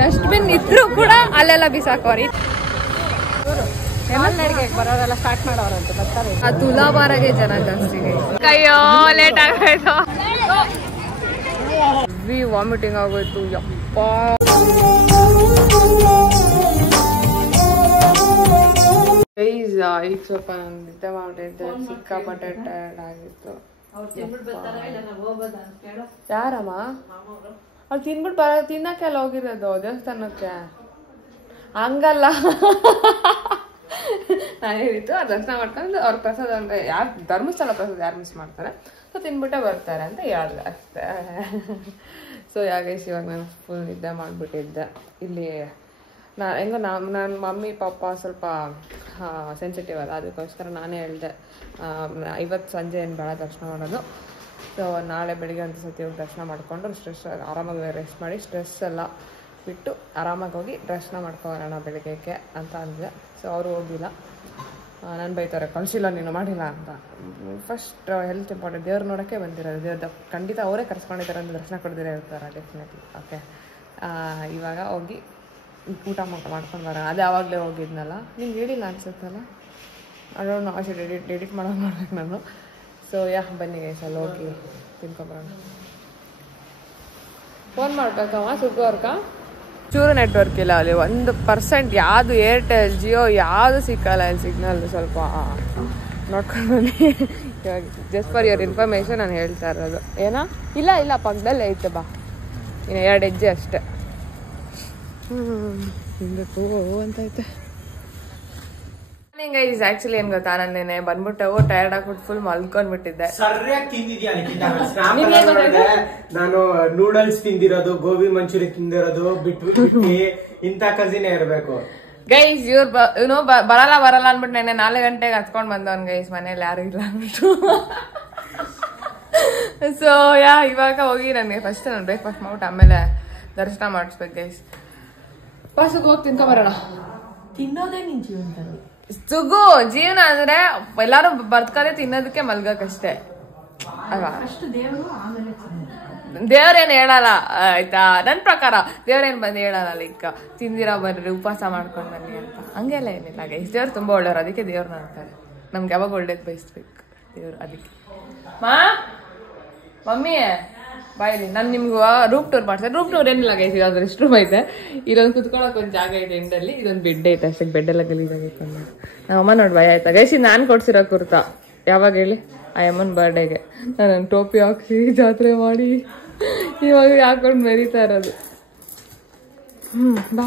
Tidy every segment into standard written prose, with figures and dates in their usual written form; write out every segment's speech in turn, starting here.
Dustbin ಇದ್ರು ಕೂಡ ಅಲ್ಲೆಲ್ಲ ಬಿಸಾಕೋರಿ. ಬರೋರೆಲ್ಲ ಸ್ಟಾರ್ಟ್ ಮಾಡೋರಂತೆ ಬರ್ತಾರೆ. ಆ ತುಲಾಭಾರಗೆ ಜನ ಜಾಸ್ತಿ. ಅಯ್ಯೋ ಲೇಟ್ ಆಗೋಯ್ತು, ವಾಮಿಟಿಂಗ್ ಆಗೋಯ್ತು. ಯಪ್ಪ ಈಗ ಸ್ವಲ್ಪ ನಿದ್ದೆ ಮಾಡಿದ್ದೆ, ಸಿಕ್ಕಾಪಟ್ಟೆ ಟೈರ್ಡ್ ಆಗಿತ್ತು. ಯಾರಮ್ಮ ಅವ್ರು ತಿನ್ಬಿಟ್ಟು ತಿನ್ನಕ್ಕೆಲ್ಲ ಹೋಗಿರೋದು ದೇವಸ್ಥಾನಕ್ಕೆ? ಹಂಗಲ್ಲ, ನಾನು ಹೇಳಿದ್ದು ಅವ್ರು ದರ್ಶನ ಮಾಡ್ಕೊಂಡು ಅವ್ರ ಪ್ರಸಾದ ಅಂದ್ರೆ ಯಾರು ಧರ್ಮಸ್ಥಳ ಪ್ರಸಾದ ಯಾರು ಮಿಸ್ ಮಾಡ್ತಾರೆ ಸೊ ತಿನ್ಬಿಟ್ಟೆ ಬರ್ತಾರೆ ಅಂತ ಹೇಳಿದೆ ಅಷ್ಟೇ. ಸೊ ಯಾಗೇಶ್ ಇವಾಗ ನಾನು ಫುಲ್ ನಿದ್ದೆ ಮಾಡಿಬಿಟ್ಟಿದ್ದೆ. ಇಲ್ಲಿ ಹೆಂಗೋ ನನ್ನ ಮಮ್ಮಿ ಪಾಪ ಸ್ವಲ್ಪ ಸೆನ್ಸಿಟಿವ್ ಅಲ್ಲ, ಅದಕ್ಕೋಸ್ಕರ ನಾನೇ ಹೇಳಿದೆ ಇವತ್ತು ಸಂಜೆ ಏನು ಬೇಡ ದರ್ಶನ ಮಾಡೋದು. ಸೊ ನಾಳೆ ಬೆಳಿಗ್ಗೆ ಒಂದು ಸತಿ ಹೋಗಿ ದರ್ಶನ ಮಾಡಿಕೊಂಡು ಸ್ಟ್ರೆಸ್ ಆರಾಮಾಗಿ ರೆಸ್ಟ್ ಮಾಡಿ ಸ್ಟ್ರೆಸ್ ಎಲ್ಲ ಬಿಟ್ಟು ಆರಾಮಾಗಿ ಹೋಗಿ ದರ್ಶನ ಮಾಡ್ಕೊಬರೋಣ ಬೆಳಿಗ್ಗೆಗೆ ಅಂತ ಅಂದಿದೆ. ಸೊ ಅವರು ಹೋಗಿಲ್ಲ, ನಾನು ಬೈತಾರೆ ಕಳಿಸಿಲ್ಲ ನೀನು ಮಾಡಿಲ್ಲ ಅಂತ. ಫಸ್ಟ್ ಹೆಲ್ತ್ ಇಂಪಾರ್ಟೆಂಟ್, ದೇವ್ರು ನೋಡೋಕ್ಕೆ ಬಂದಿರೋದು, ದೇವ್ರದ್ದು ಖಂಡಿತ ಅವರೇ ಕರ್ಸ್ಕೊಂಡಿದ್ದಾರೆ ಅಂತ ದರ್ಶನ ಕೊಡ್ದಿರೇ ಇರ್ತಾರೆ ಡೆಫಿನೆಟ್ಲಿ. ಓಕೆ, ಇವಾಗ ಹೋಗಿ ಊಟ ಮಾಡ್ಕೊಂಡು ಬರೋಣ. ಅದೇ ಆವಾಗಲೇ ಹೋಗಿದ್ನಲ್ಲ, ನಿಂಗೆ ಹೇಳಿಲ್ಲ ಅನ್ಸುತ್ತಲ್ಲ, ಅದನ್ನು ಅಷ್ಟೇ ಎಡಿಟ್ ಮಾಡೋದು ಮಾಡ್ಬೇಕು ನಾನು. ಸೊ ಬನ್ನಿ ಗೈಸ್ ಅಲ್ಲಿ ಹೋಗಿ ತಿನ್ಕೊಂಬರೋಣ. ಫೋನ್ ಮಾಡ್ಬೇಕಮ್ಮ ಸುಗ್ಗು ಅವ್ರಕ? ಚೂರು ನೆಟ್ವರ್ಕ್ ಇಲ್ಲ ಅಲ್ಲಿ, 1% ಯಾವುದು ಏರ್ಟೆಲ್ ಜಿಯೋ ಯಾವುದು ಸಿಕ್ಕಲ್ಲ ಅಲ್ಲಿ ಸಿಗ್ನಲ್. ಸ್ವಲ್ಪ ನೋಡ್ಕೊಂಡು ಬನ್ನಿ. ಇವಾಗ ಜಸ್ಟ್ ಫಾರ್ ಯುವರ್ ಇನ್ಫಾರ್ಮೇಶನ್ ನಾನು ಹೇಳ್ತಾ ಇರೋದು. ಏನೋ ಇಲ್ಲ ಪಕ್ಕದಲ್ಲೇ ಐತೆ, ಬಾ ಇನ್ನು 2 ಹೆಜ್ಜೆ ಅಷ್ಟೇ. ಹಿಂಗಕ್ಕೂ ಅಂತ ಐತೆ. ಗೈಸ್ ಆಕ್ಚುಲಿ ಏನ್ ಗೊತ್ತಾ, ನಾನೇನೆ ಬಂದ್ಬಿಟ್ಟು ಟೈರ್ಡ್ ಆಗ್ಬಿಟ್ಟು ಫುಲ್ ಮಲ್ಕೊಂಡ್ಬಿಟ್ಟಿದ್ದೆ. ಸರಿಯಾಗಿ ತಿಂದಿದ್ಯಾ? ನಾನು ನೂಡಲ್ಸ್ ತಿಂದಿರೋದು, ಗೋಬಿ ಮಂಚೂರಿ ತಿಂದಿರೋದು ಬಿಟ್ಟು ಇಂತ ಕಸಿನೇ ಇರ್ಬೇಕು. ಗೈಸ್ ಇವ್ರು ಬರಲ್ಲ ಅನ್ಬಿಟ್ಟು ನೆನ್ನೆ 4 ಗಂಟೆಗೆ ಹತ್ಕೊಂಡ್ ಬಂದವನ್ ಗೈಸ್, ಮನೇಲಿ ಯಾರು ಇಲ್ಲ ಅನ್ಬಿಟ್ಟು. ಸೊ ಇವಾಗ ಹೋಗಿ ನನಗೆ ಫಸ್ಟ್ ನಾನು ಬ್ರೇಕ್ಫಾಸ್ಟ್ ಮಾಡ್ಬಿಟ್ಟು ಆಮೇಲೆ ದರ್ಶನ ಮಾಡಿಸ್ಬೇಕು ಗೈಸ್. ಫಸ್ಟ್ ಹೋಗಿ ತಿನ್ಕೊಂಬರೋಣ. ತಿನ್ನೋದೇ ನಿನ್ ಜೀವನದಲ್ಲಿ ಸುಗು ಜೀವನ ಅಂದ್ರೆ ಎಲ್ಲಾರು ಬದುಕದೆ ತಿನ್ನೋದಕ್ಕೆ ಮಲ್ಗಕ್ಕಷ್ಟೇ ಅಲ್ವಾ? ದೇವ್ರೇನ್ ಹೇಳಲ್ಲ ಆಯ್ತಾ, ನನ್ ಪ್ರಕಾರ ದೇವ್ರೇನ್ ಬಂದು ಹೇಳಲ್ಲ ಲೈಕ್ ತಿಂದಿರೋ ಬರ್ರಿ ಉಪವಾಸ ಮಾಡ್ಕೊಂಡ್ ಬನ್ನಿ ಅಂತ, ಹಂಗೆಲ್ಲ ಏನಿಲ್ಲ ಗೈಸ್. ದೇವ್ರು ತುಂಬಾ ಒಳ್ಳೆಯವ್ರು, ಅದಕ್ಕೆ ದೇವ್ರನ್ನ ಅಂತಾರೆ. ನಮ್ಗೆ ಯಾವಾಗ ಒಳ್ಳೇದು ಬಯಸ್ಬೇಕು ದೇವ್ರು, ಅದಕ್ಕೆ. ಮಮ್ಮಿ ಬಾಯಲ್ಲಿ ನಾನು ನಿಮ್ಗೆ ರೂಮ್ ಟೂರ್ ಮಾಡ್ತೇನೆ. ರೂಮ್ ಟೂರ್ ಏನಿಲ್ಲ ಗೈಸ್, ಇರೋದು ರೆಸ್ಟ್ ರೂಮ್ ಐತೆ, ಇಲ್ಲೊಂದು ಕುತ್ಕೊಳಕ್ ಒಂದು ಜಾಗ ಇದೆ ಎಂಡಲ್ಲಿ, ಇದೊಂದು ಬೆಡ್ ಐತೆ ಅಷ್ಟೇ. ಬೆಡ್ ಎಲ್ಲ ಗಲೀಜಾಗೈತೆ. ನಮ್ಮಮ್ಮ ನೋಡಿ ಭಯ ಆಯ್ತಾ ಗೈಸ್, ಇದು ನಾನು ಕೊಡ್ಸಿರೋ ಕುರ್ತಾ. ಯಾವಾಗ ಹೇಳಿ? ಆ ಅಮ್ಮನ ಬರ್ಡೇಗೆ ನಾನು ಟೋಪಿ ಹಾಕ್ಸಿ ಜಾತ್ರೆ ಮಾಡಿ ಇವಾಗ ಹಾಕೊಂಡು ಮೆರಿತಾ ಇರೋದು. ಬಾ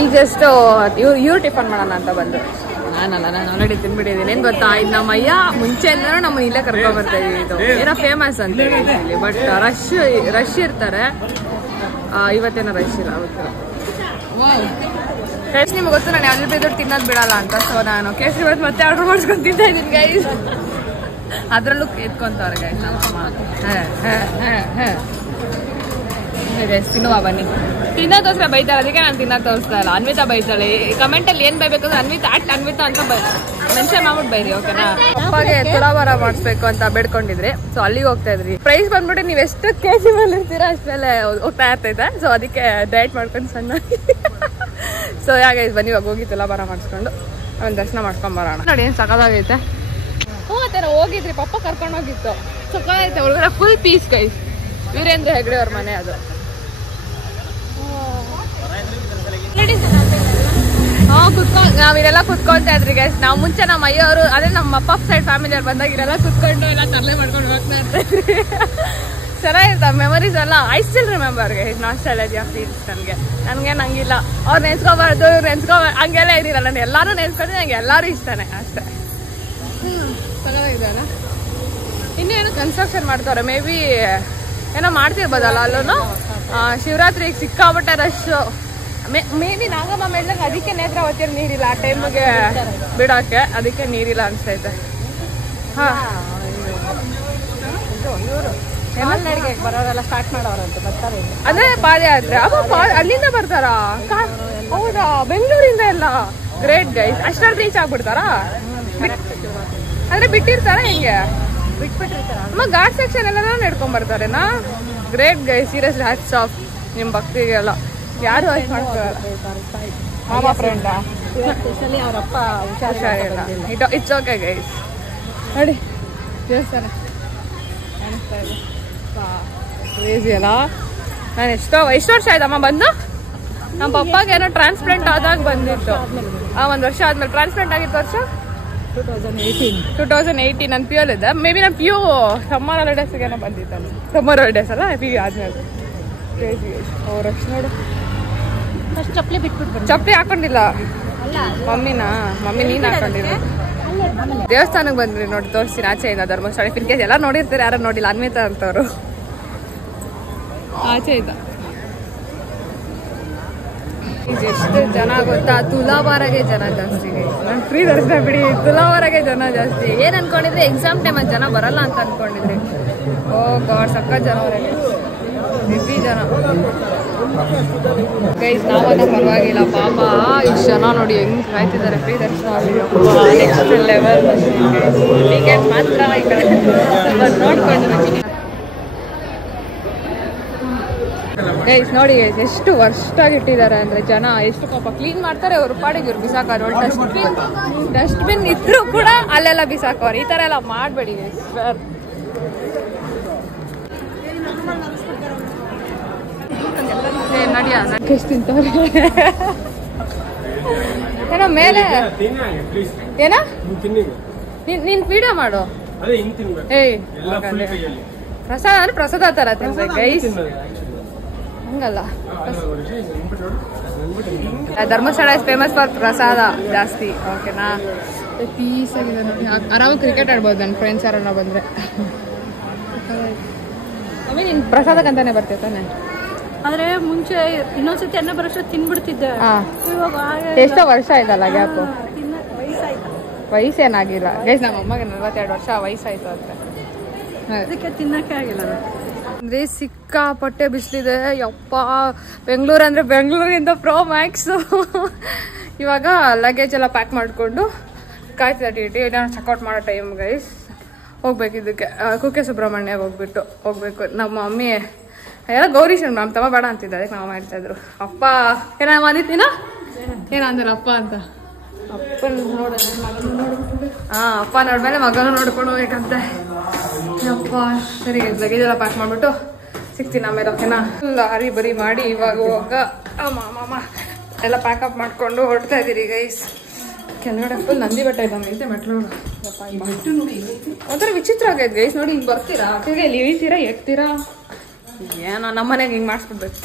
ಈಗ ಜಸ್ಟ್ ಇವ್ರು ಟಿಫನ್ ಮಾಡೋಣ ಅಂತ ಬಂದು. ನಾನು ಆಲ್ರೆಡಿ ತಿನ್ಬಿಟ್ಟಿದ್ದೀನಿ. ಏನ್ ಗೊತ್ತಾ, ಇದು ನಮ್ಮ ಅಯ್ಯ ಮುಂಚೆಯಿಂದ ನಮ್ಮನ್ನ ಇಲ್ಲೇ ಕರ್ಕೊಂಡ್ ಬರ್ತಾ ಇದೀವಿ. ಇದು ಏನೋ ಫೇಮಸ್ ಅಂತ ಇಲ್ಲಿ, ಬಟ್ ರಶ್ ಇರ್ತಾರೆ. ಇವತ್ತೇನೋ ರಶ್ ಇಲ್ಲ. ಕೇಸರಿ ನಿಮ್ಗೆ ಗೊತ್ತು, ನಾನು ಅಲ್ಲಿ ಬಿದ್ದು ತಿನ್ನೋದು ಬಿಡಲ್ಲ ಅಂತ. ಸೊ ನಾನು ಕೇಸರಿ ಇವತ್ತು ಮತ್ತೆ ಆರ್ಡರ್ ಮಾಡ್ಸ್ಕೊಂಡು ತಿಂತಾ ಇದ್ದೀನಿ ಗೈಸ್. ಅದ್ರಲ್ಲೂ ಎತ್ಕೊಂತವ್ರೆ ಗೈಸ್ ನಮ್ಮಮ್ಮ. ಗೈಸ್ ತಿನ್ನುವ ಬನ್ನಿ. ತಿನ್ನೋದೋಸ್ಕರ ಬೈತಾಳೆ, ಅದಕ್ಕೆ ನಾನು ತಿನ್ನೋದು ತೋರಿಸ್ತಾ ಇಲ್ಲ. ಅನ್ವಿತಾ ಬೈತಾಳೆ. ಕಮೆಂಟ್ ಅಲ್ಲಿ ಏನ್ ಬೈಬೇಕು ಅಂದ್ರೆ ಅನ್ವಿತಾ ಅಂತ ಮೆನ್ಷನ್ ಮಾಡ್ಬಿಟ್ಟು ಬೈರಿ, ಓಕೆನಾ? ಅಪ್ಪಗೆ ತುಲಾಭಾರ ಮಾಡಿಸ್ಬೇಕು ಅಂತ ಬೇಡ್ಕೊಂಡಿದ್ರಿ, ಸೊ ಅಲ್ಲಿಗೆ ಹೋಗ್ತಾ ಇದ್ರಿ. ಪ್ರೈಸ್ ಬಂದ್ಬಿಟ್ಟು ನೀವು ಎಷ್ಟು ಕೆಜಿ ಮೇಲೆ ಇರ್ತೀರಾ ಅಷ್ಟೆಲ್ಲ ಹೋಗ್ತಾ ಇರ್ತೈತೆ. ಸೊ ಅದಕ್ಕೆ ಡಯಟ್ ಮಾಡ್ಕೊಂಡು ಸಣ್ಣ. ಸೊ ಗೈಸ್ ಬನ್ನಿ ಇವಾಗ ಹೋಗಿ ತುಲಾಭಾರ ಮಾಡಿಸ್ಕೊಂಡು ಆಮೇಲೆ ದರ್ಶನ ಮಾಡ್ಕೊಂಡ್ ಬರೋಣ. ನೋಡಿ ಏನ್ ಸಕದಾಗೈತೆ. ತರ ಹೋಗಿದ್ರಿ, ಪಪ್ಪ ಕರ್ಕೊಂಡು ಹೋಗಿತ್ತು. ಸಕದೈತೆ ಒಳಗಡೆ full peace guys. Veerendra Hegde ಅವ್ರ ಮನೆ ಅದು. ನಾವಿದೆಲ್ಲ ಕುತ್ಕೊಂತ ಇದ್ರಿ ಗೈಸ್. ನಾವು ಮುಂಚೆ ನಮ್ಮ ಅಯ್ಯವರು, ಅದೇ ನಮ್ಮ ಅಪ್ಪ ಸೈಡ್ ಫ್ಯಾಮಿಲಿ ಅವ್ರು ಬಂದಾಗ ಇರೆಲ್ಲ ಕುತ್ಕೊಂಡು ಎಲ್ಲ ತರಲೆ ಮಾಡ್ಕೊಂಡು ಹೋಗ್ತಾ ಇರ್ತಾ ಇದ್ರಿ. ಚೆನ್ನಾಗಿರ್ತಾವ ಮೆಮೊರೀಸ್ ಎಲ್ಲ. I still remember guys. Nostalgia of feels ನನ್ಗೆ ನಂಗಿಲ್ಲ ಅವ್ರು ನೆನ್ಸ್ಕೋಬಾರ್ದು ಇವ್ರು ನೆನ್ಸ್ಕೋಬಾರ್ದು ಹಂಗೆಲ್ಲ ಏನಿಲ್ಲ. ನಾನು ಎಲ್ಲಾರು ನೆನ್ಸ್ಕೊಂಡ್ರೆ ನಂಗೆ ಎಲ್ಲಾರು ಇಷ್ಟನೇ ಅಷ್ಟೇ. ಚೆನ್ನಾಗಿದ್ದಾನ. ಇನ್ನೇನು ಕನ್ಸ್ಟ್ರಕ್ಷನ್ ಮಾಡ್ತಾರೆ, ಮೇ ಬಿ ಏನೋ ಮಾಡ್ತಿರ್ಬೋದಲ್ಲ ಅಲ್ಲೂ. ಶಿವರಾತ್ರಿಗೆ ಸಿಕ್ಕಾಪಟ್ಟೆ ರಶ್. ಮೇ ಬಿ ನಾಗಮ್ಮ ಮೇಲ್ದಾಗ ಅದಕ್ಕೆ ನೇತ್ರಾವತಿಯಲ್ಲಿ ನೀರಿಲ್ಲ ಆ ಟೈಮಿಗೆ ಬಿಡೋಕೆ, ಅದಕ್ಕೆ ನೀರಿಲ್ಲ ಅನ್ಸ್ತೈತೆ. ಹಾ ಬರೋರೆಲ್ಲ ಸ್ಟಾರ್ಟ್ ಮಾಡೋರಂತೆ ಬರ್ತಾರೆ. ಅದೇ ಪಾದಯಾತ್ರೆ ಅಲ್ಲಿಂದ ಬರ್ತಾರಾ? ಹೌದಾ? ಬೆಂಗಳೂರಿಂದ ಎಲ್ಲ ಗ್ರೇಟ್ ಗೈಸ್. ಅಷ್ಟಾದ್ರೂ ರೀಚ್ ಆಗ್ಬಿಡ್ತಾರಾ? ಅಂದ್ರೆ ಬಿಟ್ಟಿರ್ತಾರ ಹೆಂಗೆ? ಅಮ್ಮ ಘಾಟ್ ಸೆಕ್ಷನ್ ಎಲ್ಲ ನಡ್ಕೊಂಡ್ ಬರ್ತಾರೇನಾ? Great guys, seriously hats off ನಿಮ್ ಭಕ್ತಿಗೆಲ್ಲ. ಯಾರು ಅಷ್ಟು ಮಾಡ್ತಾರ? ಮಾಮ ಫ್ರೆಂಡಾ? ಅವರಪ್ಪ ಹುಷಾರಿಲ್ಲ. It's okay guys. ನೋಡಿ ದೇವಸ್ಥಾನ ಕಾಣಿಸ್ತಾ ಇದೆ. ಕ್ರೇಜಿ ಅಲ್ಲ. ನಾನು ಎಷ್ಟು ವರ್ಷ ಆಯ್ತಮ್ಮ ಬಂದು? ನಮ್ಮ ಪಪ್ಪಾಗೆ ಏನೋ ಟ್ರಾನ್ಸ್ಪ್ಲಾಂಟ್ ಆದಾಗ ಬಂದಿತ್ತು. 1 ವರ್ಷ ಆದ್ಮೇಲೆ ಟ್ರಾನ್ಸ್ಪ್ಲಾಂಟ್ ಆಗಿತ್ತು. ವರ್ಷ 2018. ನಾನು ಪಿ ಯು ಇದ್ದೆ. ಮೇ ಬಿ ನಾನು ಪಿ ಯು ಸಮ್ಮರ್ ಹಾಲಿಡೇಸ್ಗೇನೋ ಬಂದಿತ್ತಲ್ಲ. ಸಮ್ಮರ್ ಹಾಲಿಡೇಸ್ ಅಲ್ಲ, ಪಿ ಯು ಆದ್ಮೇಲೆ. ಕ್ರೇಜಿ. ರಕ್ಷ ನೋಡು, ಚಪ್ಪಲಿ ಬಿಟ್ಬಿಟ್ಟು ಚಪ್ಪಲಿ ಹಾಕೊಂಡಿಲ್ಲ. ಮಮ್ಮಿ ನೀನ್ ಹಾಕೊಂಡಿಲ್ಲ. ದೇವಸ್ಥಾನಕ್ಕೆ ಬಂದ್ರಿ ನೋಡಿ, ತೋರಿಸ್ತೀನಿ ಆಚೆಯಿಂದ ಧರ್ಮಸ್ಥಳ. ಫಿರ್ಕೇಜ್ ಎಲ್ಲ ನೋಡಿರ್ತಾರೆ, ಯಾರು ನೋಡಿಲ್ಲ ಅನ್ವಿತಾ ಅಂತವ್ರು. ಆಚೆಯಿಂದ ಎಷ್ಟು ಜನ ಗೊತ್ತಾ? ತುಲಾವಾರಗೆ ಜನ ಜಾಸ್ತಿ. ನಾನು ಫ್ರೀ ದರ್ಶನ ಬಿಡಿ, ತುಲಾವಾರಗೆ ಜನ ಜಾಸ್ತಿ. ಏನ್ ಅನ್ಕೊಂಡಿದ್ರೆ ಎಕ್ಸಾಮ್ ಟೈಮ್ ಅಲ್ಲಿ ಜನ ಬರಲ್ಲ ಅಂತ ಅನ್ಕೊಂಡಿದ್ರಿ. ಓ ಗಾಡ್, ಸಕ್ಕ ಜನ ಹೊರಗೆ ಹೆವಿ ಜನ ಗೈಸ್. ನಾವನ್ನ ಪರವಾಗಿಲ್ಲ ಪಾಪ. ಇಷ್ಟು ಜನ ನೋಡಿ ಹೆಂಗ್ ಕಾಯ್ತಿದ್ದಾರೆ ಫ್ರೀ ದರ್ಶನ. ನೆಕ್ಸ್ಟ್ ಲೆವೆಲ್ ಟಿಕೆಟ್ ಮಾತ್ರ ಈ ಕಡೆ ನೋಡ್ಕೊಂಡು ಗೈಸ್. ನೋಡಿ ಗೈಸ್, ಎಷ್ಟು ವರ್ಷಾಗಿ ಇಟ್ಟಿದ್ದಾರೆ ಅಂದ್ರೆ ಜನ. ಎಷ್ಟು ಪಾಪ ಕ್ಲೀನ್ ಮಾಡ್ತಾರೆ ಅವ್ರ ಪಾಡಿಗೆ. ಇವ್ರು ಬಿಸಾಕೋರು. ಡಸ್ಟ್ಬಿನ್ ಇದ್ರು ಕೂಡ ಅಲ್ಲೆಲ್ಲ ಬಿಸಾಕೋರು. ಈ ತರ ಎಲ್ಲ ಮಾಡ್ಬೇಡಿ ಗೈಸ್. ನಡಿಯ ಎಷ್ಟು ತಿಂತವ್ರೆ ಏನೋ ಮೇಲೆ. ಏನ ನೀನ್ ವಿಡಿಯೋ ಮಾಡು. ಏಯ್ ಪ್ರಸಾದ ಅಂದ್ರೆ ಪ್ರಸಾದ ತರ ತಿನ್ಬೇಕು ಗೈಸ್, ಹಂಗಲ್ಲ. ಧರ್ಮಸ್ಥಳ ಇಸ್ ಫೇಮಸ್ ಫಾರ್ ಪ್ರಸಾದ ಜಾಸ್ತಿ. ಓಕೆನಾ? ಪೀಸ್ ಆಗಿದೆ ನೋಡಿ. ಆರಾಮಾಗಿ ಕ್ರಿಕೆಟ್ ಆಡ್ಬೋದು ನನ್ನ ಫ್ರೆಂಡ್ಸ್ ಯಾರನ್ನ ಬಂದ್ರೆ. ಅಮ್ಮಿ ನೀನ್ ಪ್ರಸಾದಕ್ಕಂತಾನೆ ಬರ್ತೀಯ ತಾನೆ? ಆದ್ರೆ ಮುಂಚೆ ಇನ್ನೊಂದ್ಸತಿ ಅನ್ನ ಬರೋಷ್ಟು ತಿನ್ಬಿಡ್ತಿದ್ದೆ. ಎಷ್ಟೋ ವರ್ಷ ಆಯ್ತಲ್ಲ ಗ್ಯಾಪ್? ವಯಸ್ಸೇನಾಗಿಲ್ಲ ಗೈಸ್. ನಮ್ಮ ಅಮ್ಮಗೆ 42 ವರ್ಷ ವಯಸ್ಸಾಯ್ತು ಅಂತ. ಅದಕ್ಕೆ ತಿನ್ನಕ್ಕೆ ಆಗಿಲ್ಲ ಅಂದ್ರೆ ಸಿಕ್ಕಾಪಟ್ಟೆ ಬಿಸಿಲಿದೆ ಯಪ್ಪ. ಬೆಂಗಳೂರು ಅಂದ್ರೆ ಬೆಂಗಳೂರಿಂದ ಪ್ರೋ ಮ್ಯಾಕ್ಸ್. ಇವಾಗ ಲಗೇಜ್ ಎಲ್ಲ ಪ್ಯಾಕ್ ಮಾಡಿಕೊಂಡು ಕಾಯ್ತಿದ್ದ ಟಿ ನಾನು ಚೆಕ್ಔಟ್ ಮಾಡೋ ಟೈಮ್ ಗೈಸ್. ಹೋಗ್ಬೇಕು ಇದಕ್ಕೆ ಕುಕ್ಕೆ ಸುಬ್ರಹ್ಮಣ್ಯ ಹೋಗ್ಬೇಕು. ನಮ್ಮ ಮಮ್ಮಿ ಎಲ್ಲ ಗೌರೀಶ್ ನಮ್ಮ ತಮ್ಮ ಬೇಡ ಅಂತಿದ್ದ, ಅದಕ್ಕೆ ನಾವು ಮಾಡ್ತಾ ಇದ್ರು. ಅಪ್ಪ ಏನ ಮಾಡಿದ್ದೀನ ಏನಂದ್ರೆ ಅಪ್ಪ ಅಂತ. ಅಪ್ಪನ ಅಪ್ಪ ನೋಡ್ಮೇಲೆ ಮಗನೂ ನೋಡ್ಕೊಂಡು ಹೋಗ್ಬೇಕಂತೆ. ಅಪ್ಪ ಸರಿ ಲಗೇಜ್ ಎಲ್ಲ ಪ್ಯಾಕ್ ಮಾಡ್ಬಿಟ್ಟು ಸಿಗ್ತೀನಿ ಆಮೇಲೆ. ಓಕೆನಾ? ಫುಲ್ ಹರಿ ಬರಿ ಮಾಡಿ ಇವಾಗ ಹೋಗ ಮಾಮ ಎಲ್ಲ ಪ್ಯಾಕಪ್ ಮಾಡ್ಕೊಂಡು ಹೊರಡ್ತಾ ಇದೀರಿ ಗೈಸ್. ಕೆಳಗಡೆ ಫುಲ್ ನಂದಿ ಬೆಟ್ಟ ಇದ್ದಂಗೆ ಐತೆ ಮೆಟ್ಲು. ಒಂಥರ ವಿಚಿತ್ರ ಆಗೈತೆ ಗೈಸ್. ನೋಡಿ ಹಿಂಗೆ ಬರ್ತೀರಾ ಇಲ್ಲಿ ಇಳಿತೀರಾ ಎಕ್ತೀರಾ ಏನೋ. ನಮ್ಮನೆಗೆ ಹಿಂಗೆ ಮಾಡಿಸ್ಬಿಡ್ಬೇಕು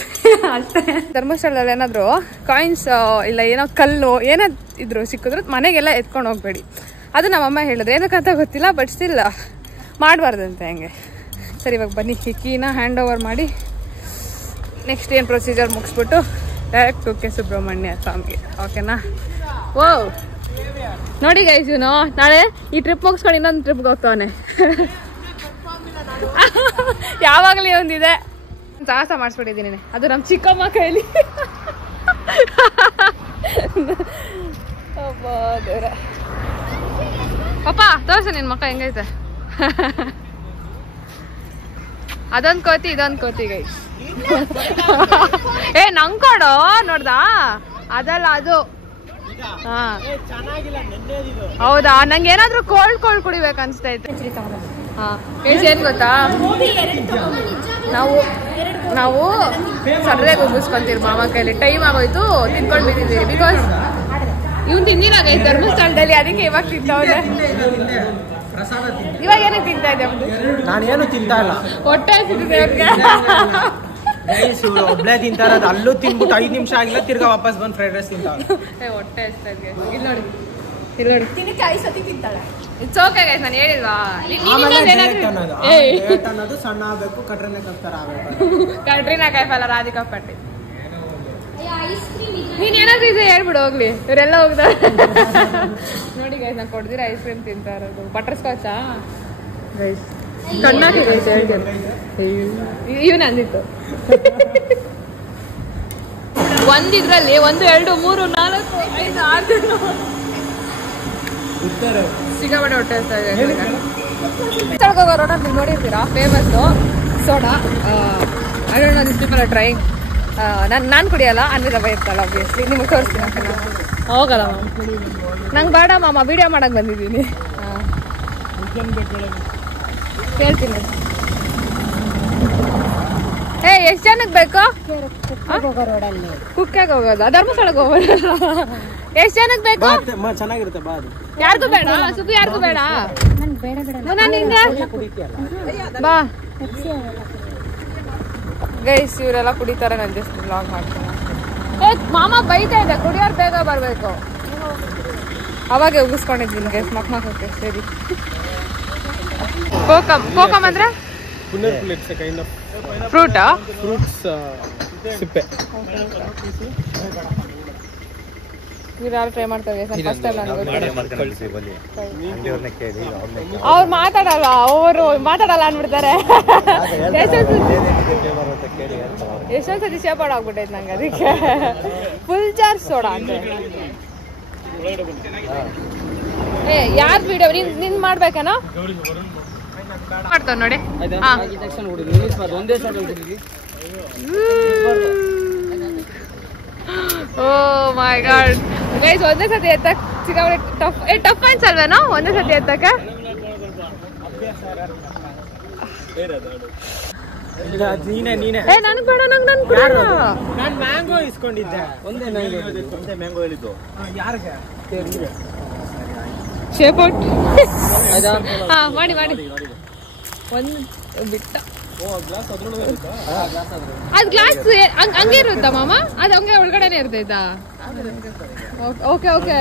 ಅಷ್ಟೇ. ಧರ್ಮಸ್ಥಳದಲ್ಲಿ ಏನಾದ್ರು ಕಾಯಿನ್ಸ್ ಇಲ್ಲ ಏನೋ ಕಲ್ಲು ಏನೋ ಇದ್ರು ಸಿಕ್ಕಿದ್ರು ಮನೆಗೆಲ್ಲ ಎತ್ಕೊಂಡು ಹೋಗ್ಬೇಡಿ. ಅದು ನಮ್ಮಮ್ಮ ಹೇಳಿದ್ರು, ಏನಕ್ಕಂತ ಗೊತ್ತಿಲ್ಲ, ಬಟ್ ಸ್ಟಿಲ್ ಮಾಡಬಾರ್ದಂತೆ ಹಂಗೆ. ಸರಿ ಇವಾಗ ಬನ್ನಿ ಈ ಕೀನ ಹ್ಯಾಂಡ್ ಓವರ್ ಮಾಡಿ ನೆಕ್ಸ್ಟ್ ಏನು ಪ್ರೊಸೀಜರ್ ಮುಗಿಸ್ಬಿಟ್ಟು ಡೈರೆಕ್ಟ್ ಕುಕ್ಕೆ ಸುಬ್ರಹ್ಮಣ್ಯ ಸ್ವಾಮಿಗೆ. ಓಕೆನಾ? ಓ ನೋಡಿ ಗೈಸ್, ಇವನು ನಾಳೆ ಈ ಟ್ರಿಪ್ ಮುಗಿಸ್ಕೊಂಡು ಇನ್ನೊಂದು ಟ್ರಿಪ್ಗೆ ಹೋಗ್ತಾವನೆ. ಯಾವಾಗಲೇ ಒಂದಿದೆ ಸಾಹಸ ಮಾಡಿಸ್ಬಿಟ್ಟಿದ್ದೀನಿ, ಅದು ನಮ್ಮ ಚಿಕ್ಕಮ್ಮ ಕೈಲಿ. ಪಾಪ ತೋರ್ಸ ನಿನ್ ಮಕ್ಕ ಹೆಂಗೈತೆ. ಅದೊಂದ್ ಕೋತಿ ಇದೊಂದ್ ಕೋತಿ ಗೈಸ್. ಏ ನಂಗ್ ಕೊಡು ನೋಡ್ದಾ? ಅದಲ್ಲ ಅದು. ಹಾ ಹೌದಾ? ನಂಗೆ ಏನಾದ್ರು ಕೋಲ್ಡ್ ಕುಡಿಬೇಕು ಅನ್ಸ್ತೈತೆ. ಹಾ ಏನ್ ಗೊತ್ತಾ, ನಾವು ಸಡ್ರೆಗೆ ಉಗಿಸ್ಕೊಂತೀರಿ ಮಾಮ ಕೈಲಿ. ಟೈಮ್ ಆಗೋಯ್ತು, ತಿನ್ಕೊಂಡ್ ಬಿಟ್ಟಿದ್ದೀರಿ. ಬಿಕಾಸ್ ಇವ್ನು ತಿಂದಿಲ್ಲ ಗೈಸ್ ಧರ್ಮಸ್ಥಳದಲ್ಲಿ, ಅದಕ್ಕೆ ಇವಾಗ ತಿಂತವ್ರೆ. ಇವಾಗ ಏನಕ್ಕೆ ತಿಂತಾ ಇದ್ದೆ? ನಾನೇನು ತಿಂತಾ ಇಲ್ಲ, ಹೊಟ್ಟೆ ಹಸಿದಿದೆ ಅವ್ರಿಗೆ. ಒಬ್ಳೆ ತಿಂತಾರ, ಅಲ್ಲೂ ತಿನ್ಬಿಟ್ಟು 5 ನಿಮಿಷ ಆಗಿಲ್ಲ, ತಿರ್ಗಾ ವಾಪಸ್ ಬಂದು ಫ್ರೈಡ್ ರೈಸ್ ತಿಂತಾಳೆ. ಹೊಟ್ಟೆ ಹಸಿದೆ. ಇಲ್ಲಿ ನೋಡಿ, ಇಲ್ಲಿ ನೋಡಿ, ದಿನಕ್ಕೆ 5 ಸತಿ ತಿಂತಾಳೆ. ಇಟ್ಸ್ ಓಕೆ ಗೈಸ್, ನಾನು ಹೇಳಿಲ್ವಾ ಅನ್ನೋದು ಸಣ್ಣ ಆಗ್ಬೇಕು, ಕಟ್ರಿನಾ ಕೈಫ್ ತರ ಆಗ್ಬೇಕು. ಕಟ್ರಿನಾ ಕೈಫ್ ಅಲ್ಲ, ರಾಧಿಕಾ ಪಟ್ಟಿ. ನೀನ್ ಏನಾದ್ರು ಇದೆ ಹೇಳ್ಬಿಡು ಹೋಗ್ಲಿ, ಇವರೆಲ್ಲ ಹೋಗ್ತಾರೆ. ನೋಡಿ ಗೈಸ್, ನಾನು ಕೊಡ್ದಿರ ಐಸ್ ಕ್ರೀಮ್ ತಿಂತಾ ಇರೋದು. ಬಟರ್ ಸ್ಕಾಚಾ ಗೈಸ್? ಕಣ್ಣಾಕಿ ಗೈಸ್ ಹೇಳ್ತೀನಿ, ಇವನು ಅಂದಿತ್ತು. ಒಂದಿದ್ರಲ್ಲಿ 1 2 3 4 5 6 ಜನ ಸಿಕ್ಕಾಪಟ್ಟೆ ಹೊಟ್ಟೆ ಹಸ್ತಾ ಇದೆ. ರೋಡ್ ನೀವು ನೋಡಿರ್ತೀರಾ, famous soda. I don't know this people are trying. ನಾನು ಕುಡಿಯಲ್ಲ, ಅನ್ವಿತಾ ಇರ್ತಾಳೆ ಆಬ್ವಿಯಸ್ಲಿ. ನಿಮಗೆ ತೋರಿಸ್ತೀನಿ ಅಂತ ಹೋಗಲ್ಲ ನಂಗೆ ಬೇಡ ಮಾಮ, ವಿಡಿಯೋ ಮಾಡಕ್ಕೆ ಬಂದಿದ್ದೀನಿ. ಕೇಳ್ತೀನಿ. ಎಷ್ಟು ಜನಕ್ಕೆ ಬೇಕು? ಕುಕ್ಕಾಗ ಹೋಗೋದು, ಧರ್ಮಸ್ಥಳಕ್ಕೆ ಹೋಗೋದು. ಎಷ್ಟು ಜನಕ್ಕೆ ಬೇಕು? ಚೆನ್ನಾಗಿರುತ್ತೆ ಬಾ. ಯಾರಿಗೂ ಬೇಡ ಸುಖಿ, ಯಾರಿಗೂ ಬೇಡ ಬಾ. ಗೈಸ್ ಇವರೆಲ್ಲ ಕುಡಿತಾರೆ, ನಾನು ಜಸ್ಟ್ ಬ್ಲಾಗ್ ಮಾಡ್ತೀನಿ. ಮಾಮ ಬೈತಾ ಇದೆ, ಕುಡಿಯೋರು ಬೇಗ ಬರಬೇಕು. ಅವಾಗೆ ಉಗಿಸ್ಕೊಂಡಿದ್ದೀನಿ ಗೈಸ್ ಮಕ್ಕಕ್ಕೆ. ಸರಿ, ಕೋಕಮ್ ಅಂದ್ರೆ ಫ್ರೂಟಾ? ಫ್ರೂಟ್ಸ್ ಸಿಪ್ಪೆ. ಇವ್ರು ಯಾರು ಟ್ರೈ ಮಾಡ್ತಾರೆ? ಅವ್ರು ಮಾತಾಡಲ್ಲ ಅನ್ಬಿಡ್ತಾರೆ. ಎಷ್ಟೊಂದು ಸತಿ ಶೇಪಾಡ್ ಆಗ್ಬಿಟ್ಟೈತೆ ನಂಗೆ, ಅದಕ್ಕೆ ಫುಲ್ ಚಾರ್ಜ್ ಸೋಡಾ ಅಂತ. ಯಾರ್ದು ವಿಡಿಯೋ ನಿನ್ ಮಾಡ್ಬೇಕೇನೋ? ಮಾಡ್ತಾವ ನೋಡಿ. ಓ ಮೈ ಗಾಡ್ ಗೈಸ್, ಒಂದೇ ಸತಿ ಎತ್ತಕ್ ಸಿಕ್ಕಾಪಟ್ಟೆ ಟಫ್ ಅನ್ಸಲ್ವೇನೋ ಒಂದೇ ಸತಿ ಎತ್ತಕ್ಕೆ? ನನಗೆ ಬೇಡ, ನಂಗೆ ನನ್ ಕೂಡ. ನಾನು ಮ್ಯಾಂಗೋ ಇಸ್ಕೊಂಡಿದ್ದೆ. ಒಂದೇ ಮ್ಯಾಂಗೋ ಹೇಳಿದ್ದು ಯಾರಿಗೆ? ಶೇಪೋಟ್. ಹಾ ಮಾಡಿ ಒಂದು ಬಿಟ್ಟ. ಅದ್ ಗ್ಲಾಸ್ ಹಂಗೆ ಇರುತ್ತಾ ಮಾಮ? ಅದು ಹಂಗೆ ಒಳಗಡೆನೆ ಇರ್ತೈತಾ? ಓಕೆ ಓಕೆ,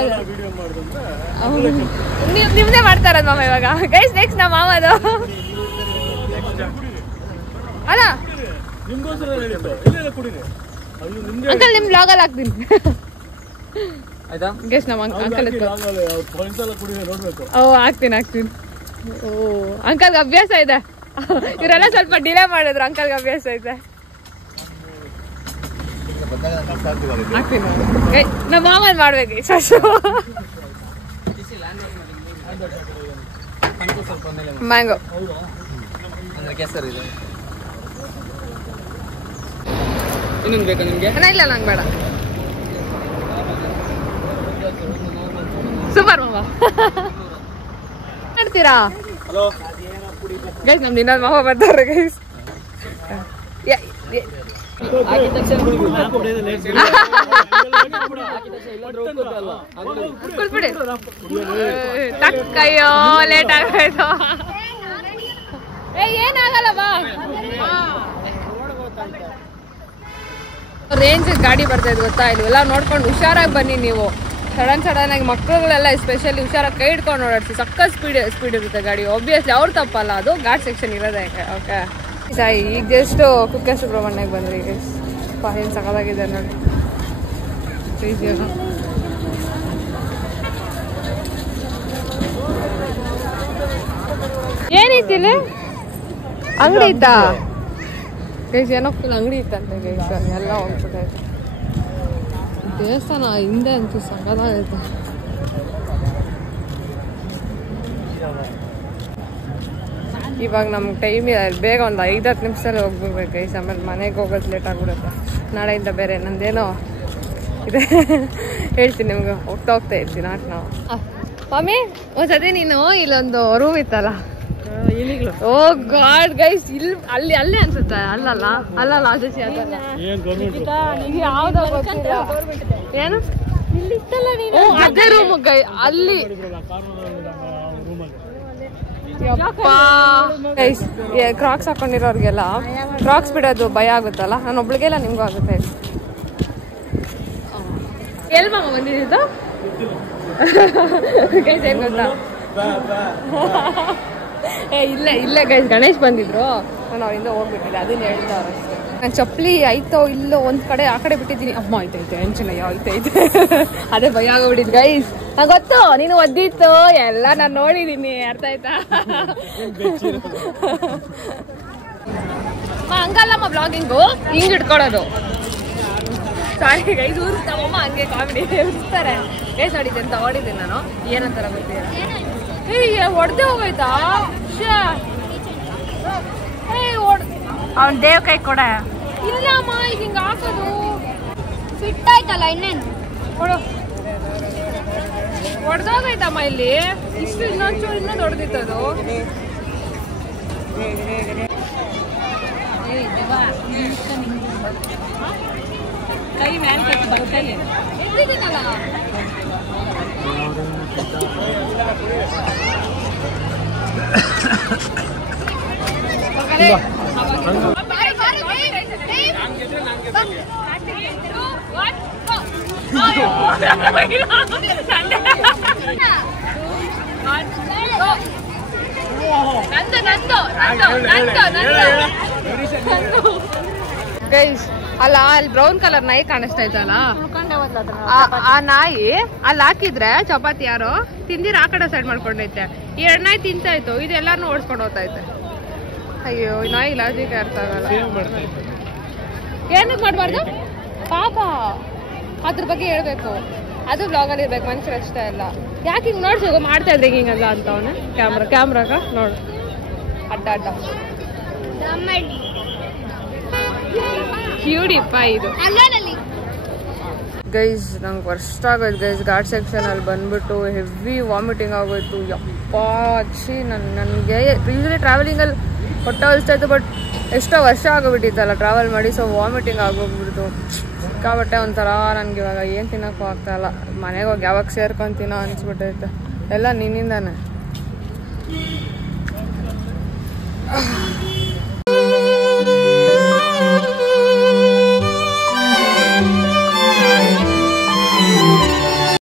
ನಿಮ್ದೇ ಮಾಡ್ತಾರದ್ ಮಾಮ ಇವಾಗ. ಗೈಸ್ ನೆಕ್ಸ್ಟ್ ನಮ್ಮ ಮಾಮ ಅದು ಅಲ್ಲ ಅಂಕಲ್, ನಿಮ್ ಬ್ಲಾಗಲ್ಲಿ ಹಾಕ್ತೀನಿ. ಗೈಸ್ ನಮ್ಮ ಅಂಕಲ್ ಹಾಕ್ತೀನಿ. ಓ ಅಂಕಲ್ಗೆ ಅಭ್ಯಾಸ ಇದೆ. ಇವರೆಲ್ಲ ಸ್ವಲ್ಪ ಡಿಲೇ ಮಾಡಿದ್ರು, ಅಂಕಲ್ಗೆ ಅಭ್ಯಾಸ ಐತೆ. ನಮ್ಮ ಮಾಮನ್ ಮಾಡ್ಬೇಕು ಮ್ಯಾಂಗೋ. ಇನ್ನೊಂದು ಬೇಕಾ ನಿಮ್ಗೆ? ಇಲ್ಲ ನಂಗೆ ಬೇಡ. ಸೂಪರ್ ಮಾಮ ಮಾಡ್ತೀರಾ? ಗೈಸ್ ನಮ್ದು ಇನ್ನೊಂದು ಮಾವ ಬರ್ತಾರೆ ಗೈಸ್. ಕುಲ್ಬಿಡಿ ತಕ್ಕಯ್ಯೋ, ಲೇಟ್ ಆಗೋಯ್ತು. ಏನಾಗಲ್ಲ ಬಾ. ರೇಂಜ್ ಗಾಡಿ ಬರ್ತಾ ಇದೆ ಗೊತ್ತಾ? ಇಲ್ಲೆಲ್ಲ ನೋಡ್ಕೊಂಡು ಹುಷಾರಾಗಿ ಬನ್ನಿ ನೀವು. ಸಡನ್ ಆಗಿ ಮಕ್ಕಳುಗಳೆಲ್ಲ ಎಸ್ಪೆಷಲಿ ಹುಷಾರಾಗಿ ಕೈ ಹಿಡ್ಕೊಂಡು ಓಡಾಡ್ಸಿ. ಸಕ್ಕ ಸ್ಪೀಡ್ ಇರುತ್ತೆ ಗಾಡಿ. ಆಬ್ವಿಯಸ್ಲಿ ಅವ್ರು ತಪ್ಪಲ್ಲ, ಅದು ಘಾಟ್ ಸೆಕ್ಷನ್ ಇರೋದೇ. ಓಕೆ ಈಗ ಜಸ್ಟ್ ಕುಕ್ಕೆ ಸುಬ್ರಹ್ಮಣ್ಯಕ್ಕೆ ಬಂದ್ರಿ ಈಗ. ಏನು ಸಕ್ಕದಾಗಿದೆ ನೋಡಿ. ಏನೈತಿಲ್ಲಿ? ಅಂಗಡಿ ಇತ್ತಾ ಗೈಸ್? ಏನೋ ಫುಲ್ ಅಂಗಡಿ ಇತ್ತಂತೆ ಗೈಸ್, ಎಲ್ಲ ಹೋಗ್ಬಿಟ್ಟೈತೆ. ದೇವಸ್ಥಾನ ಹಿಂದೆ ಅಂತೂ ಸಕ್ಕದಾಗೈತೆ. ಇವಾಗ ನಮ್ಗೆ ಟೈಮ್ ಬೇಗ ಒಂದು 5-10 ನಿಮಿಷದಲ್ಲಿ ಹೋಗ್ಬಿಡ್ಬೇಕು ಗೈಸ್. ಆಮೇಲೆ ಮನೆಗೆ ಹೋಗೋದು ಲೇಟ್ ಆಗಿಬಿಡುತ್ತೆ. ನಾಳೆಯಿಂದ ಬೇರೆ ನಂದೇನೋ ಇದೆ, ಹೇಳ್ತೀನಿ ನಿಮ್ಗೆ. ಹೋಗ್ತಾ ಇರ್ತೀನಿ ಆಟ ನಾವು. ಮಮ್ಮಿ ಒಂದ್ಸತಿ ನೀನು ಇಲ್ಲೊಂದು ರೂಮ್ ಇತ್ತಲ್ಲ, ಓ ಗಾಡ್ ಗೈಸ್, ಅಲ್ಲೇ ಅನ್ಸುತ್ತೆ. ಅಲ್ಲಲ್ಲ ಅಜಸಿ ಅದಲ್ಲ, ಯಾವ್ದೋ ಏನು ಅದೇ ರೂಮ್ ಗೈ ಅಲ್ಲಿ. ಗೈಸ್ ಕ್ರಾಕ್ಸ್ ಹಾಕೊಂಡಿರೋರ್ಗೆಲ್ಲ ಕ್ರಾಕ್ಸ್ ಬಿಡೋದು ಭಯ ಆಗುತ್ತಲ್ಲ, ನಾನು ಒಬ್ಳಿಗೆಲ್ಲ ನಿಮ್ಗೂ ಆಗುತ್ತೆ. ಎಲ್ಲಿ ಮಾಮ ಬಂದಿದ್ದು ಗೈಸ್? ಏನ್ ಗೊತ್ತಾ, ಇಲ್ಲೇ ಗೈಸ್ ಗಣೇಶ್ ಬಂದಿದ್ರು, ನಾನು ಅವರಿಂದ ಹೋಗ್ಬಿಟ್ಟಿದ್ದೆ. ಅದನ್ನ ಹೇಳ್ತಾವ್ರೆ ಅಷ್ಟೇ. ನಾನು ಚಪ್ಪಲಿ ಆಯ್ತೋ ಇಲ್ಲೋ ಒಂದ್ ಕಡೆ ಆ ಕಡೆ ಬಿಟ್ಟಿದ್ದೀನಿ. ಅಮ್ಮ ಆಯ್ತೈತೆ ಅಂಚನಯ್ಯ ಆಯ್ತೈತೆ. ಅದೇ ಭಯ ಆಗೋಗ್ಬಿಟ್ಟಿದ್ ಗೈಸ್. ಗೊತ್ತು ನೀನು ಒದ್ದಿತ್ತು ಎಲ್ಲ ನಾನು ನೋಡಿದೀನಿ, ಅರ್ಥ ಆಯ್ತಾ? ಹಂಗಲ್ಲಮ್ಮ ಬ್ಲಾಗಿಂಗು ಹಿಂಗ್ ಇಟ್ಕೊಳ್ಳೋದು. ಸಾರಿ ಗೈಸ್ ಉರಿಸ್ತಾವಮ್ಮ ಹಂಗೆ ಕಾಮಿಡಿ ಉರಿಸ್ತಾರೆ ಗೈಸ್ ನೋಡಿದ್ದೇನೆ ತಗೊಂಡಿದ್ದೀನಿ ನಾನು ಏನಂತಾರ ಗೊತ್ತಿಲ್ಲ ಹೊಡೆದೇ ಹೋಗೋಯ್ತಾ ಅವ್ನ್ ದೇವ್ ಕೈ ಕೊಡ ಇಲ್ಲಮ್ಮ ಈಗ ಹಿಂಗೆ ಹಾಕೋದು ಫಿಟ್ ಆಯ್ತಲ್ಲ ಇನ್ನೇನು ಕೊಡು ಹೊಡೆದೋಗೈತಮ್ಮ ಇಲ್ಲಿ ಇಷ್ಟು ಇನ್ನೊಂಚೂರು ಇನ್ನೊಂದು ಹೊಡೆದಿತ್ತದು ಕೈ ಮೇಲೆ ಕೈ ಗೈಸ್ ಅಲ್ಲ ಅಲ್ಲಿ ಬ್ರೌನ್ ಕಲರ್ ನಾಯಿ ಕಾಣಿಸ್ತಾ ಇತ್ತಲ್ಲ ಆ ನಾಯಿ ಅಲ್ಲಿ ಹಾಕಿದ್ರೆ ಚಪಾತಿ ಯಾರೋ ತಿಂದಿರ ಆ ಕಡೆ ಸೈಡ್ ಮಾಡ್ಕೊಂಡೈತೆ ಈ ಎರಡು ನಾಯಿ ತಿಂತಾ ಇತ್ತು ಇದು ಎಲ್ಲಾರನು ಓಡಿಸ್ಕೊಂಡು ಹೋಗ್ತಾ ಐತೆ ಅಯ್ಯೋ ಈ ನಾಯಿ ಲಾಜಿಕ್ ಅರ್ಥ ಆಗಲ್ಲ ಏನಕ್ಕೆ ಮಾಡಬಾರ್ದು ಪಾಪ ಅದ್ರ ಬಗ್ಗೆ ಹೇಳ್ಬೇಕು ಅದು ಬ್ಲಾಗಲ್ಲಿ ಇರ್ಬೇಕು ಮನುಷ್ಯರು ಅಷ್ಟೇ ಅಲ್ಲ ಯಾಕೆ ಹಿಂಗೆ ನೋಡ್ಸೋಗ ಮಾಡ್ತಾ ಇದ್ರೆ ಹಿಂಗಲ್ಲ ಅಂತವನ ಕ್ಯಾಮ್ರಾಗ ನೋಡು ಅಡ್ಡ ಅಡ್ಡ ಕ್ಯೂಡಿಪ್ಪ ಇದು ಗೈಸ್ ನಂಗೆ ವರ್ಷ ಆಗೋಯ್ತು ಗೈಸ್ ಘಾಟ್ ಸೆಕ್ಷನ್ ಅಲ್ಲಿ ಬಂದ್ಬಿಟ್ಟು ಹೆವಿ ವಾಮಿಟಿಂಗ್ ಆಗೋಯ್ತು ಯಪ್ಪಾ ಅಚ್ಚಿ ನನಗೆ ಯೂಶಲಿ ಟ್ರಾವೆಲಿಂಗಲ್ಲಿ ಹೊಟ್ಟೆ ಅಳಿಸ್ತಾ ಇತ್ತು ಬಟ್ ಎಷ್ಟೋ ವರ್ಷ ಆಗೋಗ್ಬಿಟ್ಟಿತ್ತಲ್ಲ ಟ್ರಾವೆಲ್ ಮಾಡಿ ಸೊ ವಾಮಿಟಿಂಗ್ ಆಗೋಗ್ಬಿಡ್ತು ಸಿಕ್ಕಾಬಟ್ಟೆ ಒಂಥರ ನನಗೆ ಇವಾಗ ಏನು ತಿನ್ನೋಕ್ಕೂ ಆಗ್ತಾಯಿಲ್ಲ ಮನೆಗೆ ಹೋಗಿ ಯಾವಾಗ ಸೇರ್ಕೊಂತೀನೋ ಅನಿಸ್ಬಿಟ್ಟೈತೆ ಎಲ್ಲ ನಿನ್ನಿಂದಾನೆ